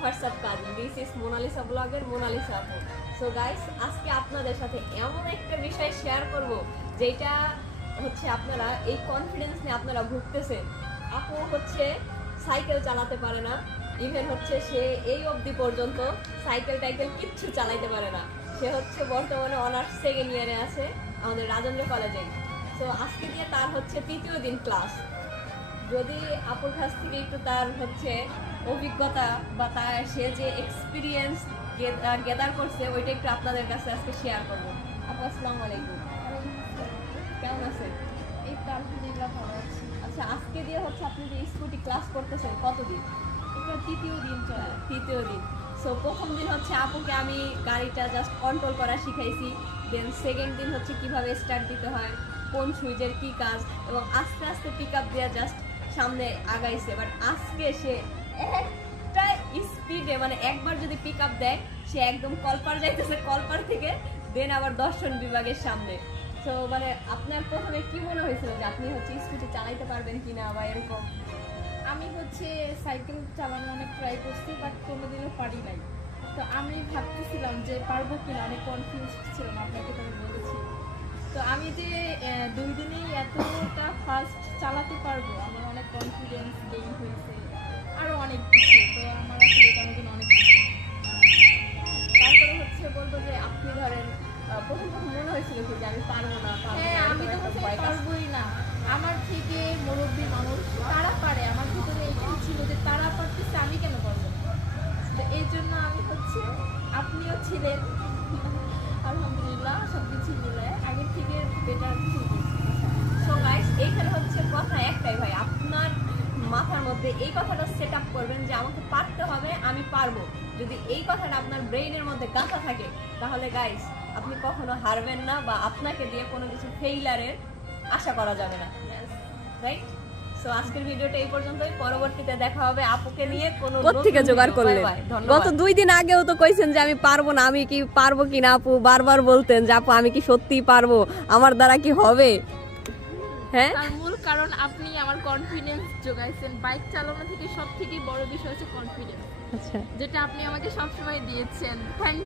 WhatsApp cousin, this is Monalisa ব্লগের মোনালিসা আপু। So guys, আজকে আপনাদের সাথে এমন একটা বিষয় শেয়ার করব যেটা হচ্ছে আপনারা এই কনফিডেন্স নিয়ে আপনারা ভুগতেছেন। আপু হচ্ছে সাইকেল চালাতে পারে না, ইভেন হচ্ছে সে এই অবধি পর্যন্ত সাইকেল টাইকেল কিচ্ছু চালাইতে পারে না। সে হচ্ছে বর্তমানে অনার্স সেকেন্ড ইয়ারে আছে আমাদের রাজেন্দ্র কলেজে। তো আজকে দিয়ে তার হচ্ছে 3য় দিন ক্লাস। যদি আপুর কাছ থেকে একটু তার হচ্ছে অভিজ্ঞতা বা তার সে যে এক্সপিরিয়েন্স গেদার করছে ওইটা একটু আপনাদের কাছে আজকে শেয়ার করবো। আপু আসসালামু আলাইকুম, কেমন আছেন? এই তো আলহামদুলিল্লাহ ভালো আছি। আচ্ছা, আজকে দিয়ে হচ্ছে আপনি যে স্কুটি ক্লাস করতেছেন কতদিন? এটা 3য় দিন চলে। 3য় দিন। সো প্রথম দিন হচ্ছে আপুকে আমি গাড়িটা জাস্ট কন্ট্রোল করা শিখাইছি, দেন সেকেন্ড দিন হচ্ছে কিভাবে স্টার্ট দিতে হয়, কোন সুইচের কি কাজ, এবং আস্তে আস্তে পিক আপ দেওয়া জাস্ট সামনে আগাইছে। বাট আজকে সে একটা স্পিডে, মানে একবার যদি পিক আপ দেয় সে একদম কলপার যাইতেছে, কলপার থেকে দেন আবার দর্শন বিভাগের সামনে। তো মানে আপনার প্রথমে কি মনে হয়েছিল যে আপনি হচ্ছে স্কুটি চালাইতে পারবেন কিনা বা এরকম? আমি হচ্ছে সাইকেল চালানো অনেক ট্রাই করছি, বাট কোনোদিনও পারি নাই। তো আমি ভাবতেছিলাম যে পারবো কিনা, অনেক কনফিউজ ছিলাম, আপনাকে তো আমি বলেছি। তো আমি যে 2 দিনেই এতটা ফাস্ট চালাতে পারবো, আমার অনেক কনফিডেন্স গেইন হয়েছে, আরও অনেক কিছু। তো আমার আসলে এটার জন্য অনেক কিছু। তারপরে হচ্ছে বলবো যে আপনি ধরেন প্রথম মনে হয়েছিল কি যে আমি পারবো না, হ্যাঁ, আমি তো হচ্ছে পারবোই না। আমার থেকে মুরব্বী মানুষ তারা পারে, আমার ভিতরে এটাই ছিল যে তারা পারতেছে, আমি কেন পারবো না। তো এই জন্য আমি হচ্ছে, আপনিও ছিলেন, আলহামদুলিল্লাহ সব কিছু মিলে আগের থেকে বেটার ফিল করছি। সো গাইস, এইখানে হচ্ছে কথা একটাই ভাই, আপনার মাথার মধ্যে এই কথাটা সেট আপ করবেন যে আমাকে পারতে হবে, আমি পারবো। যদি এই কথাটা আপনার ব্রেইনের মধ্যে গাঁথা থাকে তাহলে গাইস আপনি কখনো হারবেন না, বা আপনাকে দিয়ে কোনো কিছু ফেইলারের আশা করা যাবে না, রাইট? সো আজকের ভিডিওটা এই পর্যন্তই, পরবর্তীতে দেখা হবে আপুকে নিয়ে কোনো কোত্থেকে জোগাড় করলেন? গত 2 দিন আগেও তো কইছেন যে আমি পারবো না, আমি কি পারবো কিনা আপু বারবার বলতেন যে আপু আমি কি সত্যিই পারবো, আমার দ্বারা কি হবে? হ্যাঁ, তার মূল কারণ আপনি আমার কনফিডেন্স যোগাইছেন। বাইক চালানো থেকে সব থেকে বড় বিষয় হচ্ছে কনফিডেন্স, আচ্ছা। যেটা আপনি আমাকে সবসময় দিয়েছেন। থ্যাংক